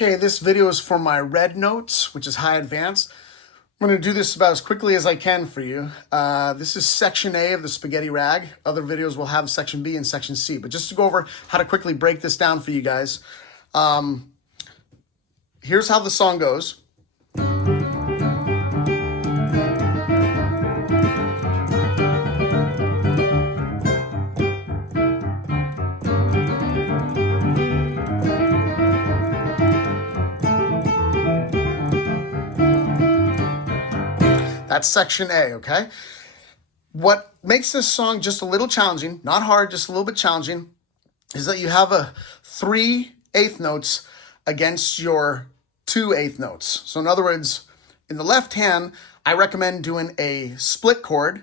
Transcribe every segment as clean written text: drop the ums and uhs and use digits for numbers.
Okay, this video is for my red notes, which is high advanced. I'm going to do this about as quickly as I can for you. This is section A of the spaghetti rag. Other videos will have section B and section C. But just to go over how to quickly break this down for you guys, here's how the song goes. That's section A, okay? What makes this song just a little challenging, not hard, just a little bit challenging, is that you have a 3/8 notes against your 2/8 notes. So in other words, in the left hand, I recommend doing a split chord,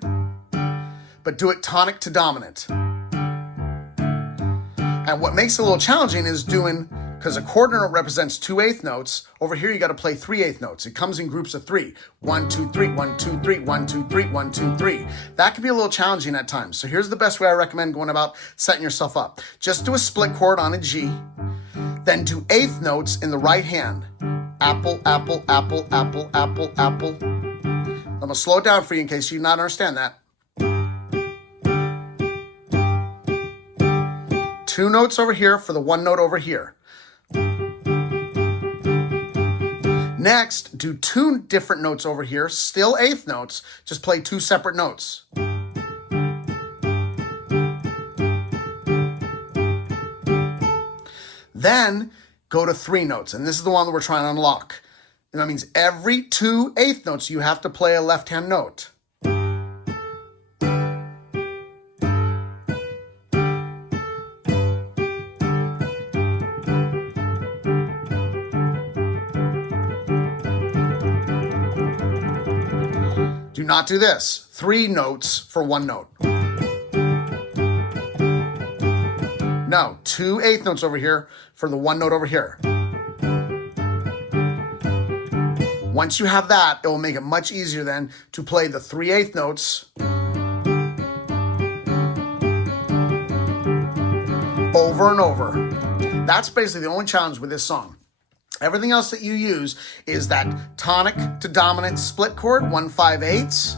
but do it tonic to dominant. And what makes it a little challenging is doing, because a quarter note represents 2/8 notes, over here you got to play 3/8 notes. It comes in groups of 3. 1, 2, 3, 1, 2, 3, 1, 2, 3, 1, 2, 3. That can be a little challenging at times. So here's the best way I recommend going about setting yourself up. Just do a split chord on a G, then do 1/8 notes in the right hand. Apple, apple, apple, apple, apple, apple. I'm going to slow it down for you in case you not understand that. 2 notes over here for the 1 note over here. Next, do 2 different notes over here, still 1/8 notes, just play 2 separate notes. Then go to 3 notes, and this is the one that we're trying to unlock. And that means every 2/8 notes you have to play a left-hand note. Do not do this. 3 notes for 1 note. No, 2/8 notes over here for the 1 note over here. Once you have that, it will make it much easier then to play the 3/8 notes over and over. That's basically the only challenge with this song. Everything else that you use is that tonic to dominant split chord, 1/5/8.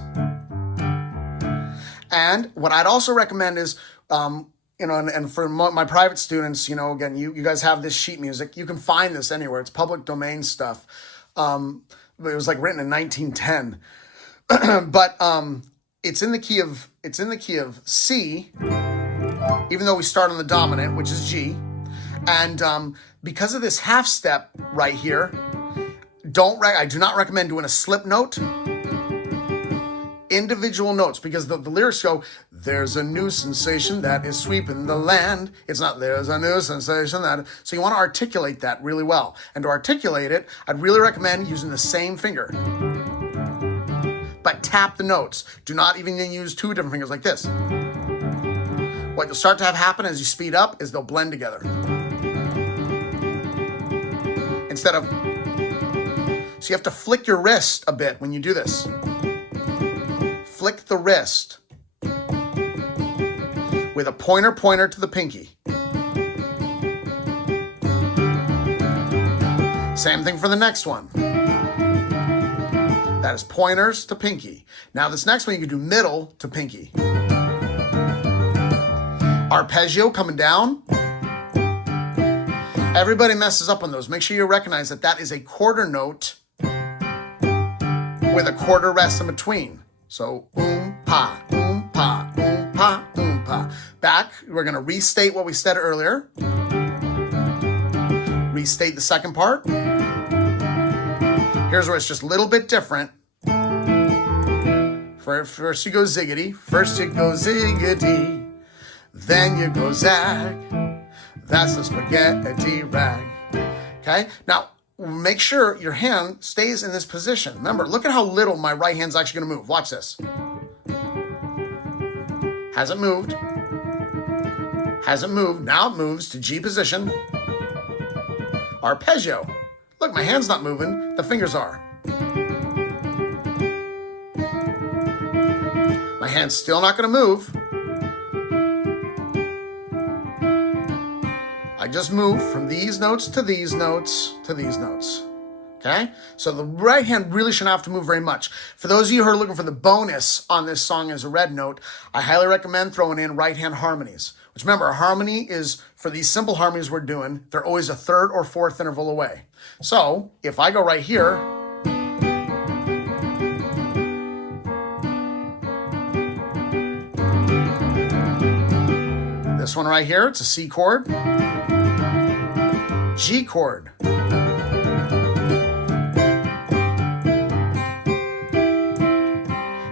And what I'd also recommend is, and for my private students, again, you guys have this sheet music. You can find this anywhere. It's public domain stuff. It was like written in 1910. But it's in the key of C, even though we start on the dominant, which is G. And because of this half step right here, I do not recommend doing a slip note. Individual notes, because the lyrics go, there's a new sensation that is sweeping the land. It's not, there's a new sensation that, so you want to articulate that really well. And to articulate it, I'd really recommend using the same finger. But tap the notes. Do not even use 2 different fingers like this. What you'll start to have happen as you speed up is they'll blend together. So you have to flick your wrist a bit when you do this. Flick the wrist with a pointer to the pinky. Same thing for the next one. That is pointers to pinky. Now this next one you can do middle to pinky. Arpeggio coming down. Everybody messes up on those. Make sure you recognize that that is a quarter note with a quarter rest in between. So, pa, pa, pa, pa. Back, we're going to restate what we said earlier. Restate the second part. Here's where it's just a little bit different. First you go ziggity. First you go ziggity. Then you go zag. That's the spaghetti rag. Okay? Now, make sure your hand stays in this position. Remember, look at how little my right hand's actually going to move. Watch this. Hasn't moved. Hasn't moved. Now it moves to G position. Arpeggio. Look, my hand's not moving. The fingers are. My hand's still not going to move. I just move from these notes to these notes to these notes. Okay? So the right hand really shouldn't have to move very much. For those of you who are looking for the bonus on this song as a red note, I highly recommend throwing in right hand harmonies. Which remember, a harmony is, for these simple harmonies we're doing, they're always a third or fourth interval away. So if I go right here, this one right here, it's a C chord, G chord. You're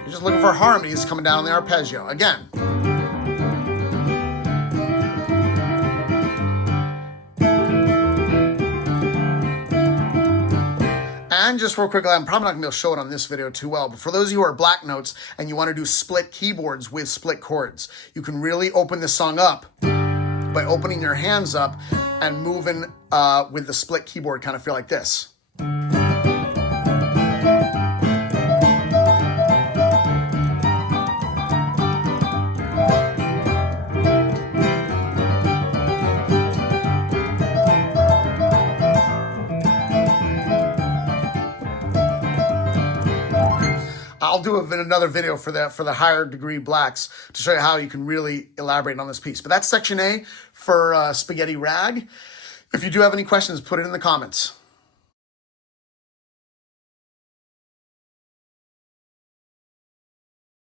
just looking for harmonies coming down the arpeggio. Again. And just real quickly, I'm probably not going to be able to show it on this video too well, but for those of you who are black notes and you want to do split keyboards with split chords, you can really open this song up by opening your hands up and moving with the split keyboard, kind of feel like this. I'll do another video for the higher degree blacks to show you how you can really elaborate on this piece. But that's section A for Spaghetti Rag. If you do have any questions, put it in the comments.